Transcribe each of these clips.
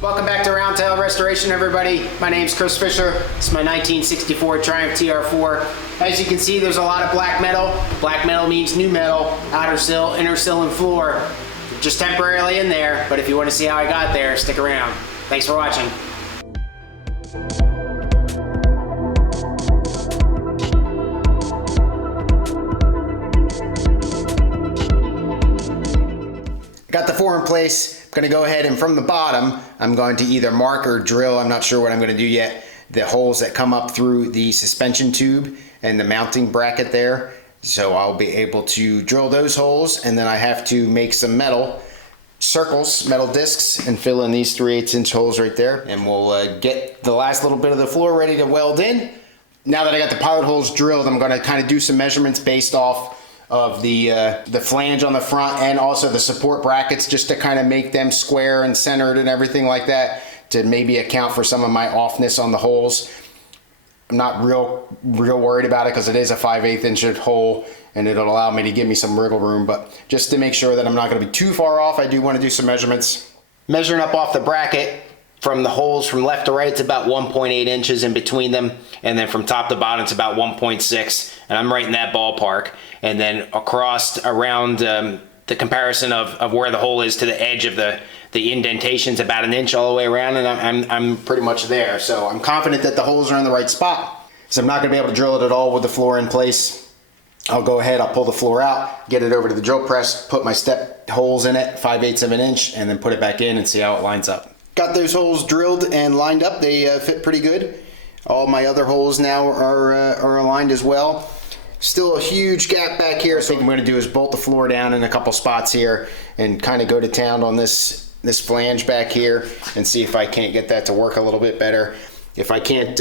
Welcome back to Roundtail Restoration, everybody. My name's Chris Fisher. It's my 1964 Triumph TR4. As you can see, there's a lot of black metal. Black metal means new metal, outer sill, inner sill, and floor. Just temporarily in there, but if you want to see how I got there, stick around. Thanks for watching. Got the floor in place. I'm gonna go ahead and from the bottom, I'm going to either mark or drill, I'm not sure what I'm gonna do yet, the holes that come up through the suspension tube and the mounting bracket there. So I'll be able to drill those holes, and then I have to make some metal circles, metal discs, and fill in these 3/8 inch holes right there. And we'll get the last little bit of the floor ready to weld in. Now that I got the pilot holes drilled, I'm gonna kind of do some measurements based off of the flange on the front and also the support brackets, just to kind of make them square and centered and everything like that, to maybe account for some of my offness on the holes. I'm not real worried about it because it is a 5/8 inch hole and it'll allow me to give me some wriggle room, but just to make sure that I'm not going to be too far off, I do want to do some measurements. Measuring up off the bracket from the holes from left to right, it's about 1.8 inches in between them, and then from top to bottom it's about 1.6, and I'm right in that ballpark. And then across around the comparison of where the hole is to the edge of the indentation's about 1 inch all the way around, and I'm pretty much there. So I'm confident that the holes are in the right spot. So I'm not gonna be able to drill it at all with the floor in place. I'll go ahead, I'll pull the floor out, get it over to the drill press, put my step holes in it, 5/8 of an inch, and then put it back in and see how it lines up. Got those holes drilled and lined up. They fit pretty good. All my other holes now are aligned as well. Still a huge gap back here, so what I'm going to do is bolt the floor down in a couple spots here and kind of go to town on this flange back here and see if I can't get that to work a little bit better. If I can't,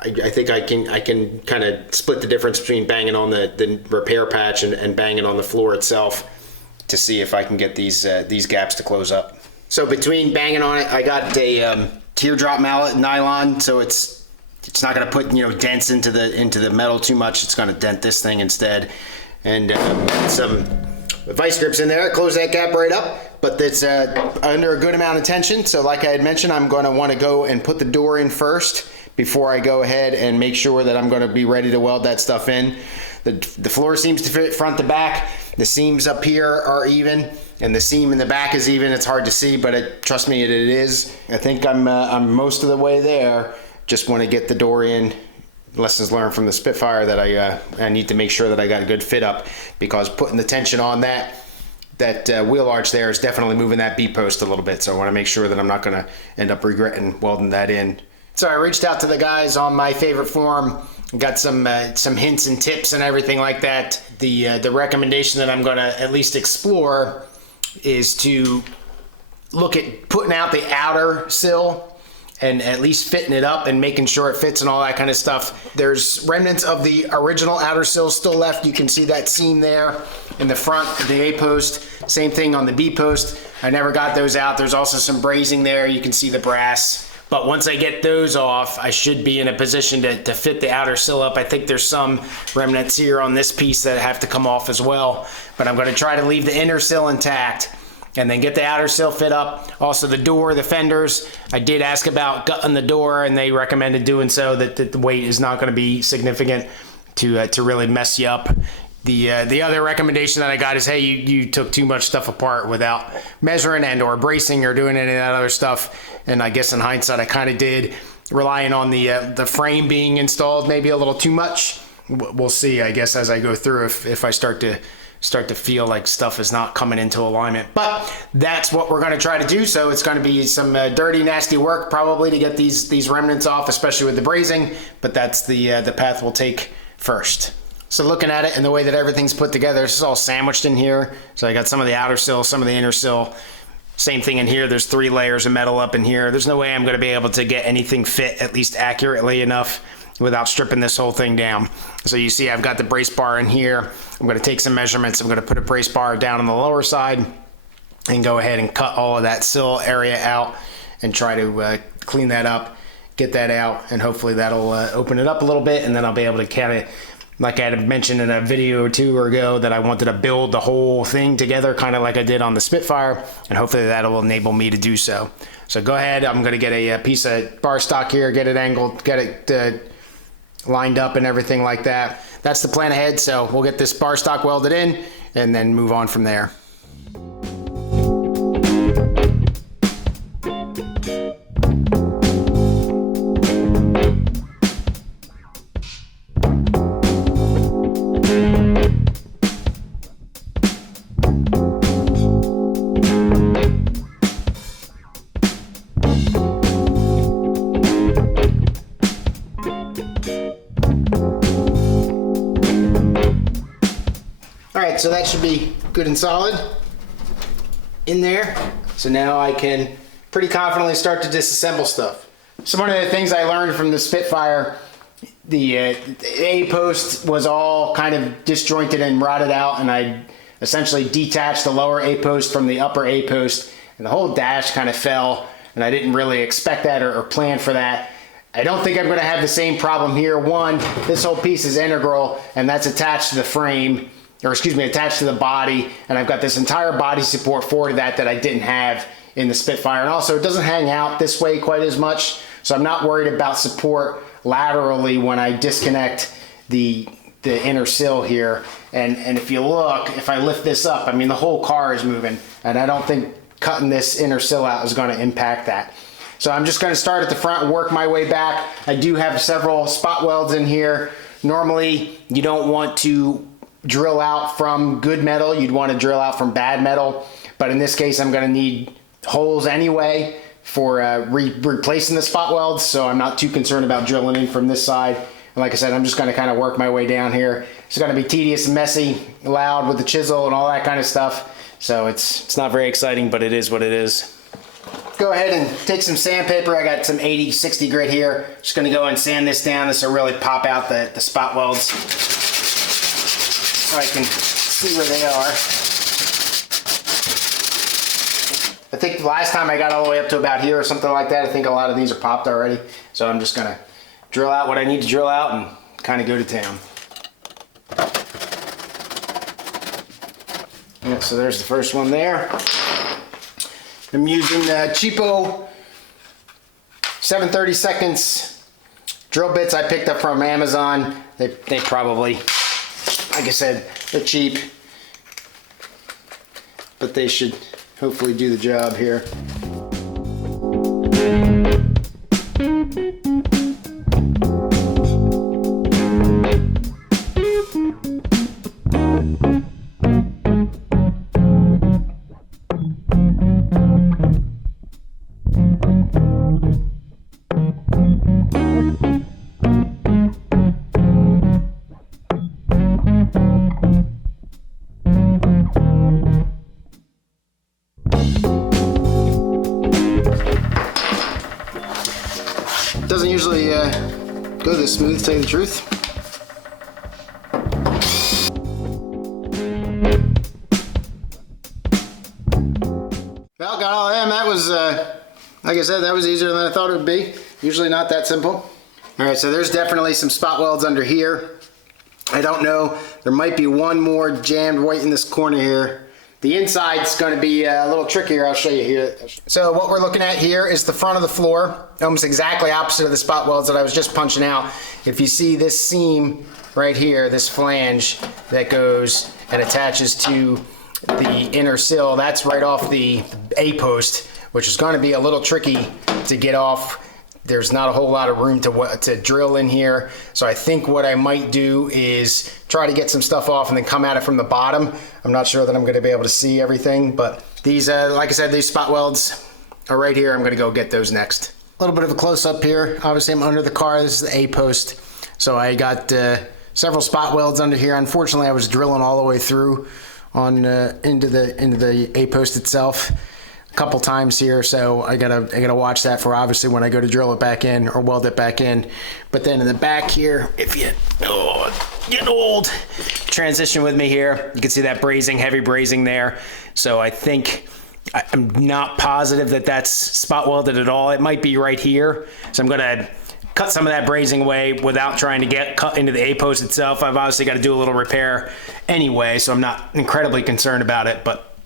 I think I can kind of split the difference between banging on the repair patch and banging on the floor itself to see if I can get these gaps to close up. So between banging on it, I got a teardrop mallet nylon, so it's not going to put dents into the metal too much. It's going to dent this thing instead, and some vice grips in there, close that gap right up. But it's under a good amount of tension. So like I had mentioned, I'm going to want to go and put the door in first before I go ahead and make sure that I'm going to be ready to weld that stuff in. The floor seems to fit front to back. The seams up here are even, and the seam in the back is even. It's hard to see, but trust me, it is. I think I'm most of the way there. Just want to get the door in. Lessons learned from the Spitfire that I need to make sure that I got a good fit up, because putting the tension on that wheel arch there is definitely moving that B-post a little bit. So I want to make sure that I'm not going to end up regretting welding that in. So I reached out to the guys on my favorite forum, got some hints and tips and everything like that. The recommendation that I'm going to at least explore is to look at putting out the outer sill and at least fitting it up and making sure it fits and all that kind of stuff. There's remnants of the original outer sill still left. You can see that seam there in the front, the A post. Same thing on the B post. I never got those out. There's also some brazing there. You can see the brass. But once I get those off, I should be in a position to fit the outer sill up. I think there's some remnants here on this piece that have to come off as well. But I'm gonna try to leave the inner sill intact and then get the outer sill fit up. Also the door, the fenders, I did ask about gutting the door, and they recommended doing so, that the weight is not gonna be significant to really mess you up. The other recommendation that I got is, hey, you took too much stuff apart without measuring and or bracing or doing any of that other stuff. And I guess in hindsight, I kind of did, relying on the frame being installed maybe a little too much. We'll see, I guess, as I go through, if I start to feel like stuff is not coming into alignment. But that's what we're going to try to do. So it's going to be some dirty, nasty work probably to get these remnants off, especially with the brazing. But that's the path we'll take first. So looking at it and the way that everything's put together, this is all sandwiched in here. So I got some of the outer sill, some of the inner sill. Same thing in here. There's 3 layers of metal up in here. There's no way I'm going to be able to get anything fit at least accurately enough without stripping this whole thing down. So you see I've got the brace bar in here. I'm going to take some measurements. I'm going to put a brace bar down on the lower side and go ahead and cut all of that sill area out and try to clean that up, get that out, and hopefully that'll open it up a little bit, and then I'll be able to kind of like I had mentioned in a video or two ago, that I wanted to build the whole thing together, kind of like I did on the Spitfire, and hopefully that'll enable me to do so. So go ahead, I'm gonna get a piece of bar stock here, get it angled, get it lined up and everything like that. That's the plan ahead, so we'll get this bar stock welded in and then move on from there. Alright, so that should be good and solid in there. So now I can pretty confidently start to disassemble stuff. So one of the things I learned from the Spitfire, the A-post was all kind of disjointed and rotted out, and I essentially detached the lower A-post from the upper A-post, and the whole dash kind of fell, and I didn't really expect that or plan for that. I don't think I'm going to have the same problem here. One, this whole piece is integral, and that's attached to the frame, or excuse me, attached to the body, and I've got this entire body support for that I didn't have in the Spitfire. And also, it doesn't hang out this way quite as much, so I'm not worried about support laterally when I disconnect the inner sill here. And if you look, if I lift this up, I mean, the whole car is moving, and I don't think cutting this inner sill out is going to impact that. So I'm just going to start at the front and work my way back. I do have several spot welds in here. Normally, you don't want to drill out from good metal, you'd want to drill out from bad metal, but in this case I'm going to need holes anyway for replacing the spot welds, so I'm not too concerned about drilling in from this side. And like I said, I'm just going to kind of work my way down here. It's going to be tedious and messy, loud with the chisel and all that kind of stuff, so it's not very exciting, but it is what it is. Go ahead and take some sandpaper. I got some 80-60 grit here. Just going to go and sand this down. This will really pop out the spot welds, so I can see where they are. I think the last time I got all the way up to about here or something like that, I think a lot of these are popped already. So I'm just gonna drill out what I need to drill out and kind of go to town. Yeah, so there's the first one there. I'm using the cheapo 7/32 drill bits I picked up from Amazon. They probably, like I said, they're cheap, but they should hopefully do the job here. Doesn't usually go this smooth, to tell you the truth. Well, got all of them. That was, like I said, that was easier than I thought it would be. Usually not that simple. All right, so there's definitely some spot welds under here. I don't know, there might be one more jammed right in this corner here. The inside's going to be a little trickier. I'll show you here. So what we're looking at here is the front of the floor, almost exactly opposite of the spot welds that I was just punching out. If you see this seam right here, this flange that goes and attaches to the inner sill, that's right off the A-post, which is going to be a little tricky to get off. There's not a whole lot of room to drill in here. So I think what I might do is try to get some stuff off and then come at it from the bottom. I'm not sure that I'm going to be able to see everything, but these, like I said, these spot welds are right here. I'm going to go get those next. A little bit of a close up here. Obviously I'm under the car. This is the A-post. So I got several spot welds under here. Unfortunately, I was drilling all the way through on into the A-post itself a couple times here, so I gotta watch that for obviously when I go to drill it back in or weld it back in. But then in the back here, if you get old, transition with me here, you can see that brazing, heavy brazing there. So I think I'm not positive that that's spot welded at all. It might be right here. So I'm gonna cut some of that brazing away without trying to get cut into the A-post itself. I've obviously got to do a little repair anyway, so I'm not incredibly concerned about it, but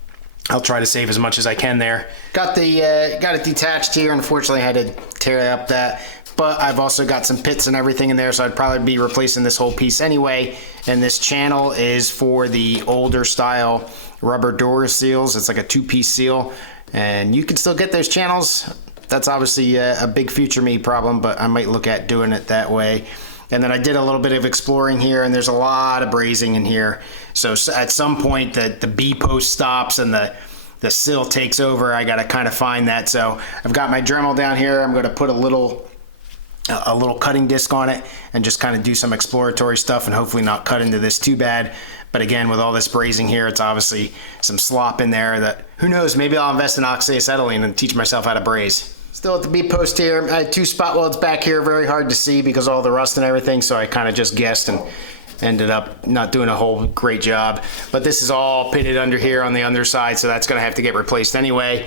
I'll try to save as much as I can there. Got it detached here. Unfortunately, I had to tear up that, but I've also got some pits and everything in there, so I'd probably be replacing this whole piece anyway. And this channel is for the older style rubber door seals. It's like a 2-piece seal, and you can still get those channels. That's obviously a big future me problem, but I might look at doing it that way. And then I did a little bit of exploring here, and there's a lot of brazing in here. So at some point the B post stops and the sill takes over. I got to kind of find that. So I've got my Dremel down here. I'm going to put a little cutting disc on it and just kind of do some exploratory stuff and hopefully not cut into this too bad. But again, with all this brazing here, it's obviously some slop in there that, who knows, maybe I'll invest in oxyacetylene and teach myself how to braze. Still at the B post here. I had 2 spot welds back here, very hard to see because of all the rust and everything, so I kind of just guessed and ended up not doing a whole great job. But this is all pitted under here on the underside, so that's gonna have to get replaced anyway.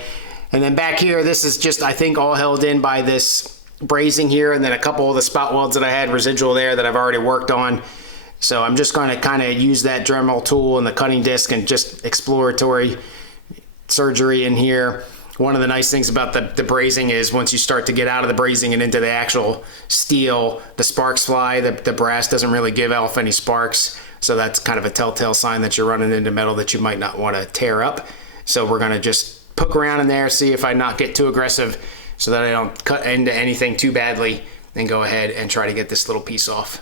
And then back here, this is just, I think, all held in by this brazing here, and then a couple of the spot welds that I had residual there that I've already worked on. So I'm just gonna kind of use that Dremel tool and the cutting disc and just exploratory surgery in here. One of the nice things about the brazing is once you start to get out of the brazing and into the actual steel, the sparks fly. The brass doesn't really give off any sparks. So that's kind of a telltale sign that you're running into metal that you might not want to tear up. So we're going to just poke around in there, see if I not get too aggressive so that I don't cut into anything too badly, and go ahead and try to get this little piece off.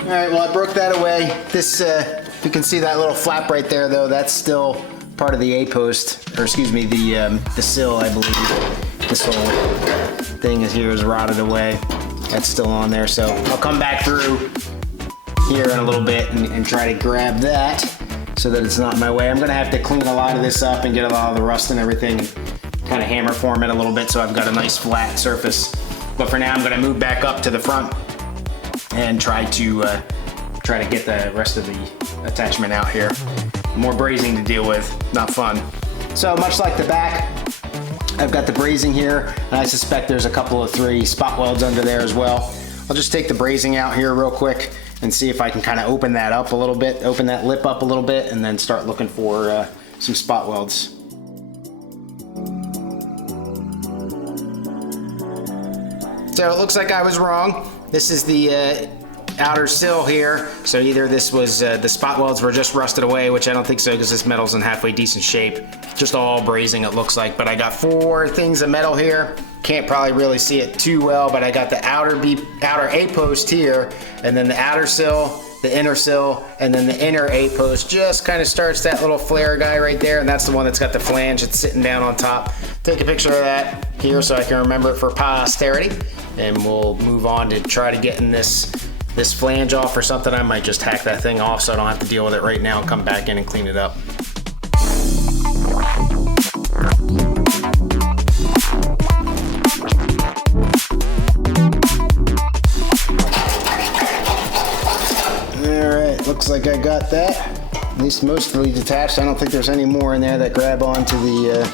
All right, well, I broke that away. This, you can see that little flap right there, though. That's still part of the A-post, or excuse me, the sill, I believe. This whole thing is here is rotted away. That's still on there, so I'll come back through here in a little bit and try to grab that so that it's not in my way. I'm gonna have to clean a lot of this up and get a lot of the rust and everything, kind of hammer form it a little bit so I've got a nice flat surface. But for now, I'm gonna move back up to the front and try to get the rest of the attachment out here. More brazing to deal with, not fun. So much like the back, I've got the brazing here, and I suspect there's a couple of 3 spot welds under there as well. I'll just take the brazing out here real quick and see if I can kind of open that up a little bit, open that lip up a little bit, and then start looking for some spot welds. So it looks like I was wrong. This is the outer sill here. So either this was, the spot welds were just rusted away, which I don't think so because this metal's in halfway decent shape. Just all brazing it looks like, but I got 4 things of metal here. Can't probably really see it too well, but I got the outer A-post here, and then the outer sill, the inner sill, and then the inner A-post just kind of starts that little flare guy right there, and that's the one that's got the flange that's sitting down on top. Take a picture of that here so I can remember it for posterity, and we'll move on to try to getting this flange off or something. I might just hack that thing off so I don't have to deal with it right now and come back in and clean it up. Alright, looks like I got that. At least mostly detached. I don't think there's any more in there that grab onto the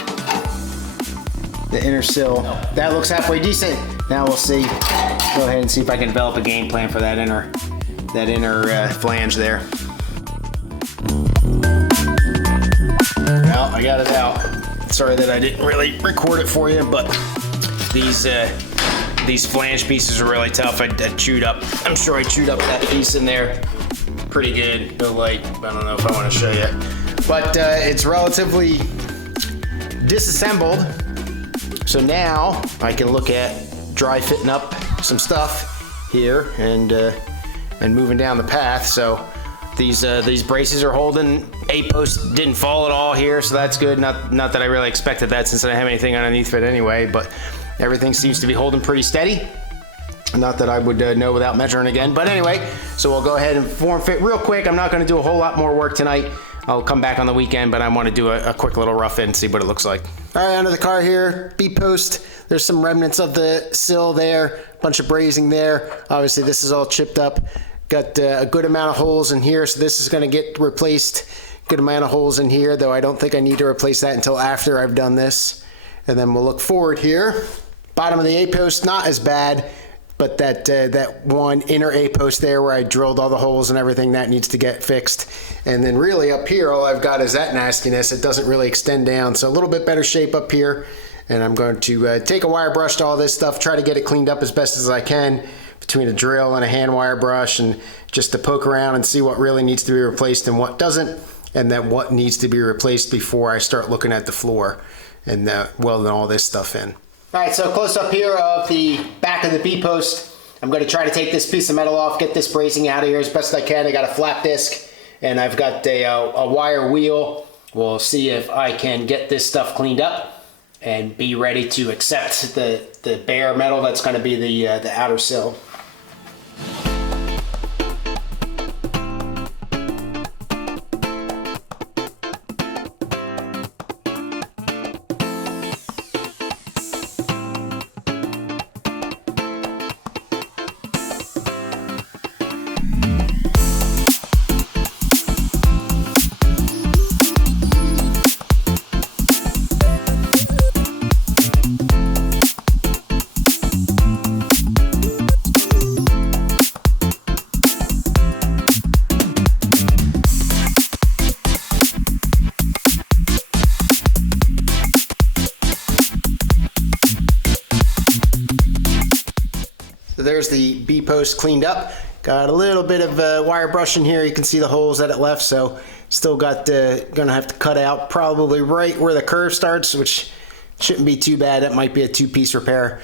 inner sill. That looks halfway decent. Now we'll see. Go ahead and see if I can develop a game plan for that inner flange there. Well, I got it out. Sorry that I didn't really record it for you, but these flange pieces are really tough. I chewed up. I'm sure I chewed up that piece in there pretty good. No light. I don't know if I want to show you, but it's relatively disassembled. So now I can look at dry fitting up some stuff here and moving down the path. So these braces are holding. A-post didn't fall at all here, so that's good. Not that I really expected that since I didn't have anything underneath it anyway, but everything seems to be holding pretty steady. Not that I would know without measuring again, but anyway, so we'll go ahead and form fit real quick. I'm not gonna do a whole lot more work tonight. I'll come back on the weekend, but I wanna do a quick little rough in and see what it looks like. All right, under the car here, B-post. There's some remnants of the sill there, bunch of brazing there. Obviously this is all chipped up. Got a good amount of holes in here, so this is gonna get replaced. Good amount of holes in here, though I don't think I need to replace that until after I've done this. And then we'll look forward here. Bottom of the A-post, not as bad. But that one inner A-post there where I drilled all the holes and everything, that needs to get fixed. And then really up here, all I've got is that nastiness. It doesn't really extend down, so a little bit better shape up here. And I'm going to take a wire brush to all this stuff, try to get it cleaned up as best as I can between a drill and a hand wire brush, and just to poke around and see what really needs to be replaced and what doesn't, and then what needs to be replaced before I start looking at the floor and welding all this stuff in. All right, so close up here of the back of the B-post. I'm going to try to take this piece of metal off, get this bracing out of here as best I can. I got a flat disc and I've got a wire wheel. We'll see if I can get this stuff cleaned up and be ready to accept the bare metal that's going to be the outer sill. There's the B-post cleaned up. Got a little bit of wire brush in here. You can see the holes that it left, so still got gonna have to cut out probably right where the curve starts, which shouldn't be too bad. That might be a two-piece repair.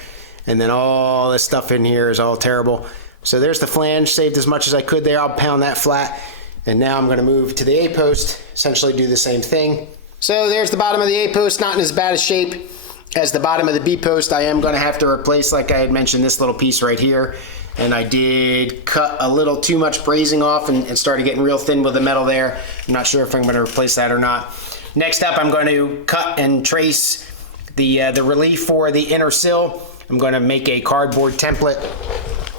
And then all this stuff in here is all terrible. So there's the flange, saved as much as I could there. I'll pound that flat. And now I'm gonna move to the A-post, essentially do the same thing. So there's the bottom of the A-post, not in as bad a shape as the bottom of the B-post. I am going to have to replace, like I had mentioned, this little piece right here. And I did cut a little too much brazing off and started getting real thin with the metal there. I'm not sure if I'm going to replace that or not. Next up, I'm going to cut and trace the relief for the inner sill. I'm going to make a cardboard template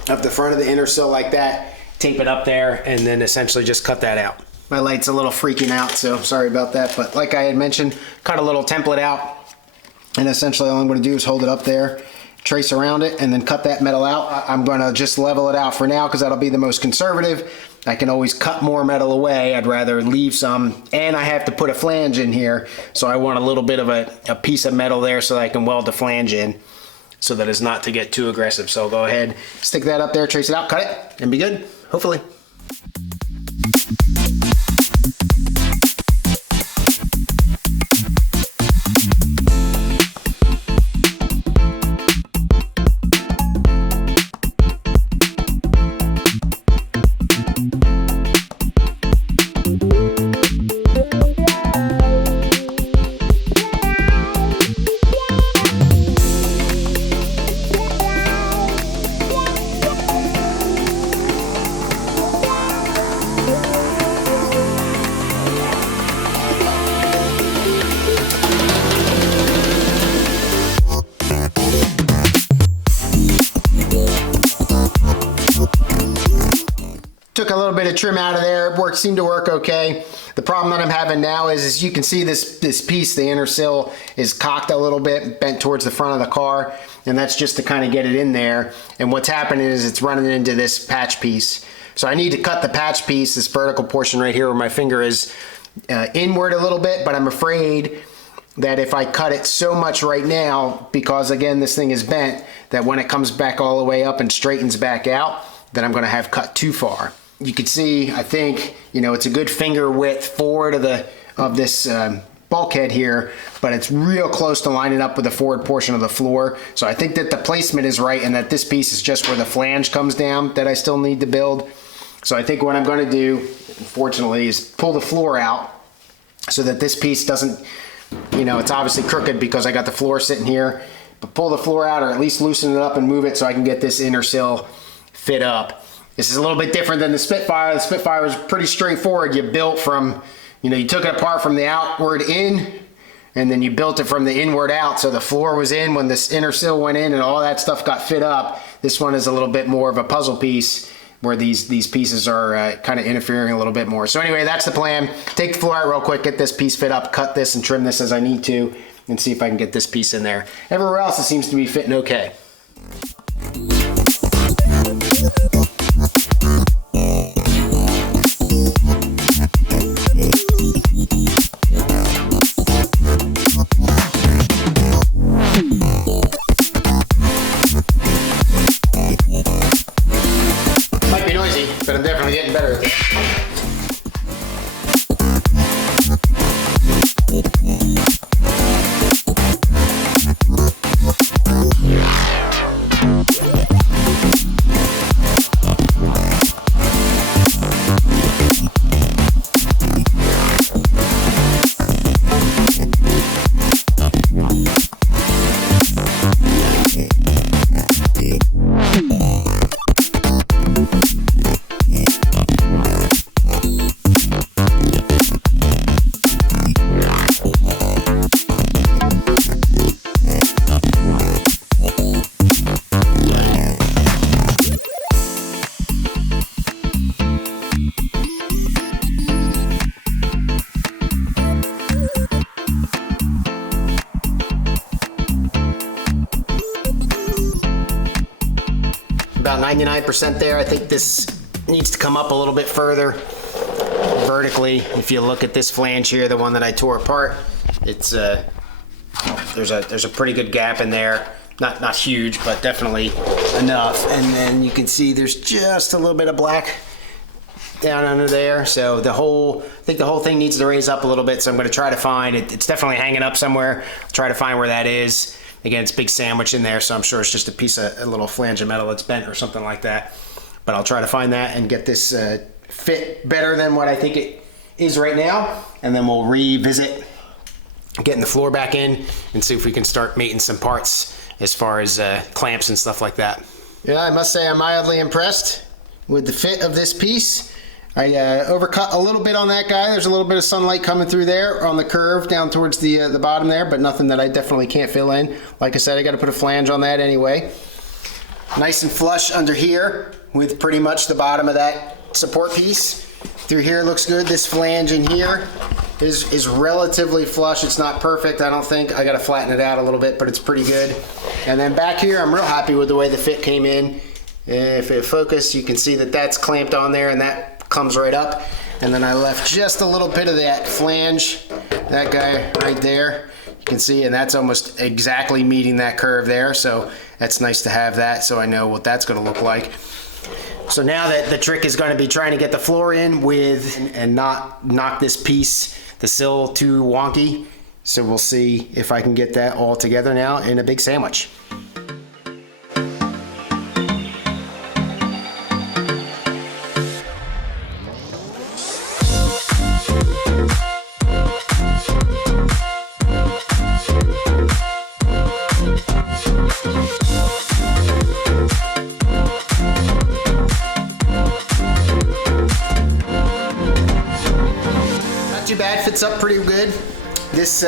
of the front of the inner sill like that, tape it up there, and then essentially just cut that out. My light's a little freaking out, so sorry about that. But like I had mentioned, cut a little template out. And essentially all I'm going to do is hold it up there, trace around it, and then cut that metal out. I'm going to just level it out for now because that'll be the most conservative. I can always cut more metal away. I'd rather leave some. And I have to put a flange in here, so I want a little bit of a piece of metal there so that I can weld the flange in so that it's not to get too aggressive. So I'll go ahead, stick that up there, trace it out, cut it, and be good, hopefully. Took a little bit of trim out of there. Seemed to work okay. The problem that I'm having now is you can see this piece, the inner sill, is cocked a little bit, bent towards the front of the car, and that's just to kind of get it in there. And what's happening is it's running into this patch piece. So I need to cut the patch piece, this vertical portion right here where my finger is, inward a little bit, but I'm afraid that if I cut it so much right now, because again this thing is bent, that when it comes back all the way up and straightens back out, that I'm going to have cut too far. You can see, I think, you know, it's a good finger width forward of this bulkhead here, but it's real close to lining up with the forward portion of the floor. So I think that the placement is right and that this piece is just where the flange comes down that I still need to build. So I think what I'm going to do, unfortunately, is pull the floor out so that this piece doesn't, you know, it's obviously crooked because I got the floor sitting here, but pull the floor out, or at least loosen it up and move it so I can get this inner sill fit up. This is a little bit different than the Spitfire. The Spitfire was pretty straightforward. You built from, you took it apart from the outward in, and then you built it from the inward out. So the floor was in when this inner sill went in and all that stuff got fit up. This one is a little bit more of a puzzle piece where these pieces are kind of interfering a little bit more. So anyway, that's the plan. Take the floor out real quick, get this piece fit up, cut this and trim this as I need to, and see if I can get this piece in there. Everywhere else it seems to be fitting okay. Might be noisy, but I'm definitely getting better at it. About 99% there. I think this needs to come up a little bit further vertically. If you look at this flange here, the one that I tore apart, it's there's a pretty good gap in there. Not huge, but definitely enough. And then you can see there's just a little bit of black down under there. So I think the whole thing needs to raise up a little bit. So I'm going to try to find it. It's definitely hanging up somewhere. I'll try to find where that is. Again, it's a big sandwich in there, so I'm sure it's just a little flange of metal that's bent or something like that. But I'll try to find that and get this fit better than what I think it is right now. And then we'll revisit getting the floor back in and see if we can start mating some parts as far as clamps and stuff like that. Yeah, I must say I'm mildly impressed with the fit of this piece. I overcut a little bit on that guy. There's a little bit of sunlight coming through there on the curve down towards the bottom there, but nothing that I definitely can't fill in. Like I said, I got to put a flange on that anyway. Nice and flush under here with pretty much the bottom of that support piece. Through here looks good. This flange in here is relatively flush. It's not perfect, I don't think. I got to flatten it out a little bit, but it's pretty good. And then back here, I'm real happy with the way the fit came in. If it focus, you can see that that's clamped on there and that comes right up. And then I left just a little bit of that flange, that guy right there. You can see, and that's almost exactly meeting that curve there. So that's nice to have that, so I know what that's going to look like. So now that the trick is going to be trying to get the floor in with and not knock this piece, the sill, too wonky. So we'll see if I can get that all together now in a big sandwich. Too bad, fits up pretty good. This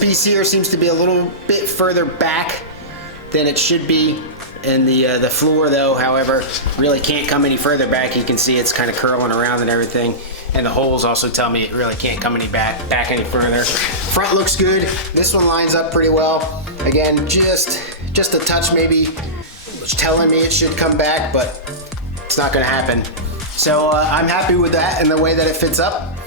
piece here seems to be a little bit further back than it should be. And the floor though, however, really can't come any further back. You can see it's kind of curling around and everything. And the holes also tell me it really can't come any back any further. Front looks good. This one lines up pretty well. Again, just a touch maybe telling me it should come back, but it's not gonna happen. So I'm happy with that and the way that it fits up.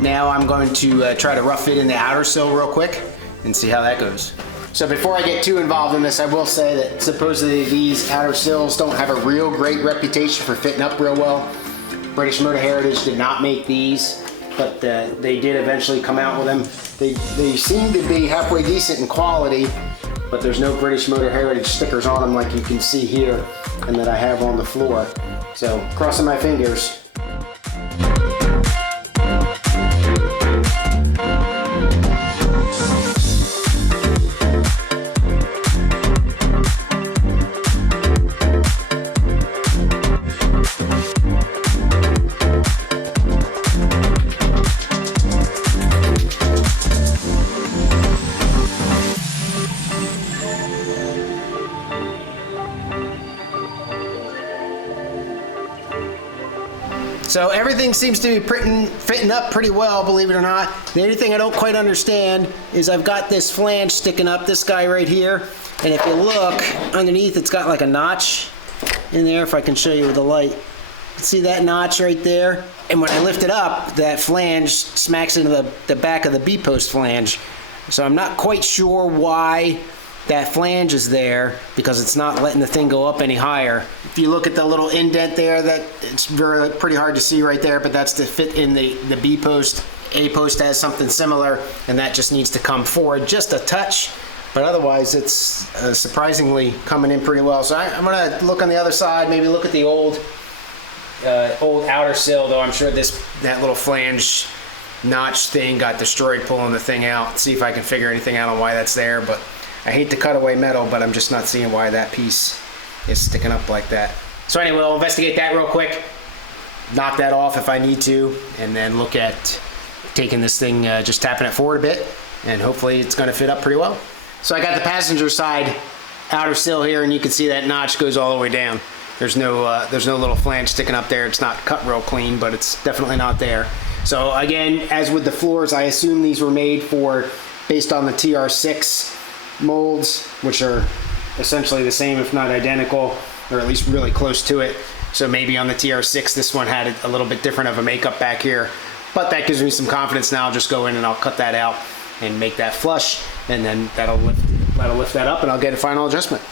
Now I'm going to try to rough fit in the outer sill real quick and see how that goes. So before I get too involved in this, I will say that supposedly these outer sills don't have a real great reputation for fitting up real well. British Motor Heritage did not make these, but they did eventually come out with them. They seem to be halfway decent in quality, but there's no British Motor Heritage stickers on them like you can see here and that I have on the floor. So crossing my fingers. So everything seems to be fitting up pretty well, believe it or not. The only thing I don't quite understand is I've got this flange sticking up, this guy right here. And if you look underneath, it's got like a notch in there, if I can show you with the light. See that notch right there? And when I lift it up, that flange smacks into the back of the B-post flange. So I'm not quite sure why that flange is there, because it's not letting the thing go up any higher. If you look at the little indent there, that it's pretty hard to see right there, but that's to fit in the B-post. A-post has something similar, and that just needs to come forward just a touch. But otherwise, it's surprisingly coming in pretty well. So I'm gonna look on the other side, maybe look at the old outer sill, though I'm sure that little flange notch thing got destroyed pulling the thing out. See if I can figure anything out on why that's there. But I hate to cut away metal, but I'm just not seeing why that piece is sticking up like that. So anyway, we'll investigate that real quick, knock that off if I need to, and then look at taking this thing, just tapping it forward a bit, and hopefully it's gonna fit up pretty well. So I got the passenger side outer sill here, and you can see that notch goes all the way down. There's no little flange sticking up there. It's not cut real clean, but it's definitely not there. So again, as with the floors, I assume these were made based on the TR6 molds, which are essentially the same, if not identical, or at least really close to it. So maybe on the TR6, this one had a little bit different of a makeup back here, but that gives me some confidence now. I'll just go in and I'll cut that out and make that flush, and then that'll lift that up, and I'll get a final adjustment.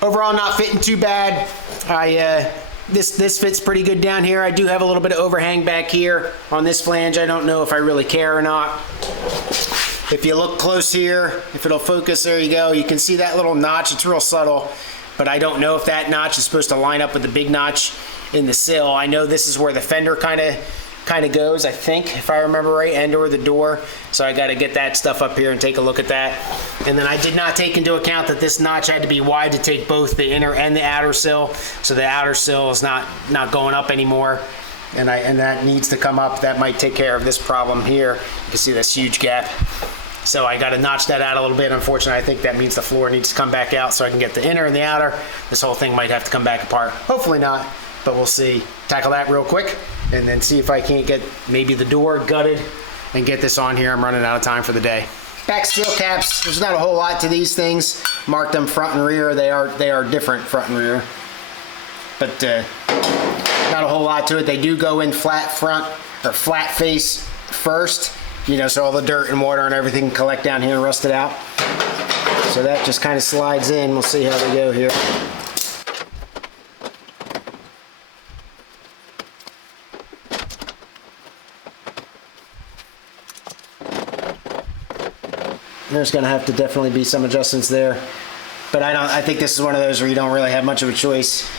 Overall, not fitting too bad. This fits pretty good down here. I do have a little bit of overhang back here on this flange. I don't know if I really care or not. If you look close here, if it'll focus, there you go. You can see that little notch. It's real subtle, but I don't know if that notch is supposed to line up with the big notch in the sill. I know this is where the fender kind of goes, I think, if I remember right, and or the door. So I got to get that stuff up here and take a look at that. And then I did not take into account that this notch had to be wide to take both the inner and the outer sill. So the outer sill is not going up anymore, and that needs to come up. That might take care of this problem here. You can see this huge gap. So I got to notch that out a little bit. Unfortunately, I think that means the floor needs to come back out so I can get the inner and the outer. This whole thing might have to come back apart. Hopefully not, but we'll see. Tackle that real quick, and then see if I can't get maybe the door gutted and get this on here. I'm running out of time for the day. Back steel caps, there's not a whole lot to these things. Mark them front and rear. They are different front and rear, but not a whole lot to it. They do go in flat front or flat face first, so all the dirt and water and everything can collect down here and rust it out. So that just kind of slides in. We'll see how they go here. There's going to have to definitely be some adjustments there, but I think this is one of those where you don't really have much of a choice.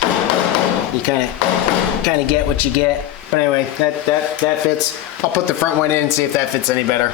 You kind of get what you get. But anyway, that fits. I'll put the front one in and see if that fits any better.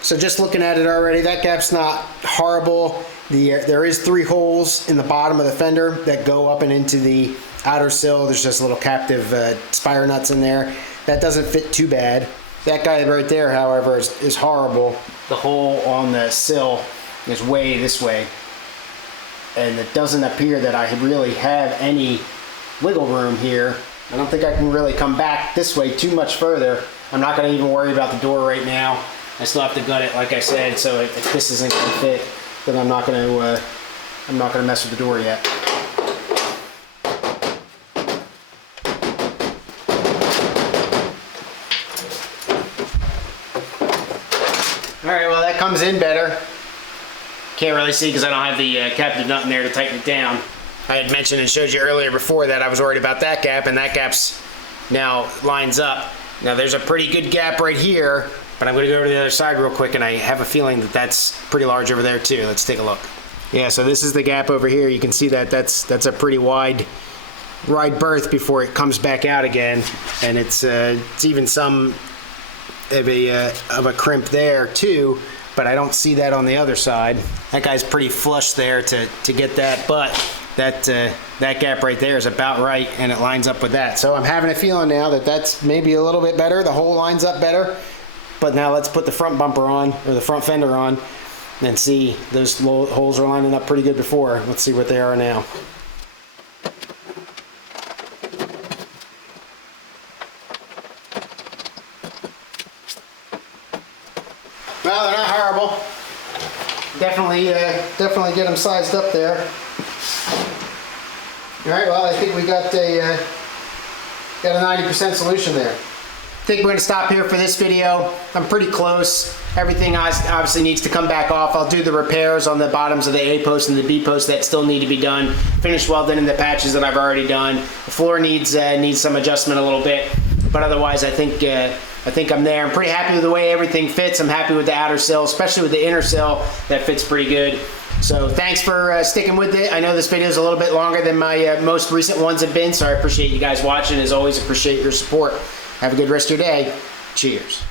So just looking at it already, that gap's not horrible. There is 3 holes in the bottom of the fender that go up and into the outer sill. There's just little captive spire nuts in there. That doesn't fit too bad. That guy right there, however, is horrible. The hole on the sill is way this way, and it doesn't appear that I really have any wiggle room here. I don't think I can really come back this way too much further. I'm not going to even worry about the door right now. I still have to gut it, like I said, so if this isn't going to fit, then I'm not going to mess with the door yet. All right, well, that comes in better. Can't really see because I don't have the captive nut in there to tighten it down. I had mentioned and showed you earlier before that I was worried about that gap, and that gap's now lines up. Now there's a pretty good gap right here, But I'm gonna go over to the other side real quick, and I have a feeling that that's pretty large over there too. Let's take a look. Yeah, so this is the gap over here. You can see that that's a pretty wide berth before it comes back out again, and it's even some of a crimp there too, but I don't see that on the other side. That guy's pretty flush there to get that, but that gap right there is about right, and it lines up with that. So I'm having a feeling now that that's maybe a little bit better. The hole lines up better. But now let's put the front bumper on, or the front fender on, and see. Those holes are lining up pretty good before. Let's see what they are now. Well, they're not horrible. Definitely get them sized up there. All right, well, I think we got a 90% solution there. I think we're going to stop here for this video. I'm pretty close. Everything obviously needs to come back off. I'll do the repairs on the bottoms of the A post and the B post that still need to be done. Finish welding in the patches that I've already done. The floor needs some adjustment a little bit, but otherwise I think I'm there. I'm pretty happy with the way everything fits. I'm happy with the outer sill, especially with the inner sill. That fits pretty good. So thanks for sticking with it. I know this video is a little bit longer than my most recent ones have been, so I appreciate you guys watching. As always, appreciate your support. Have a good rest of your day. Cheers.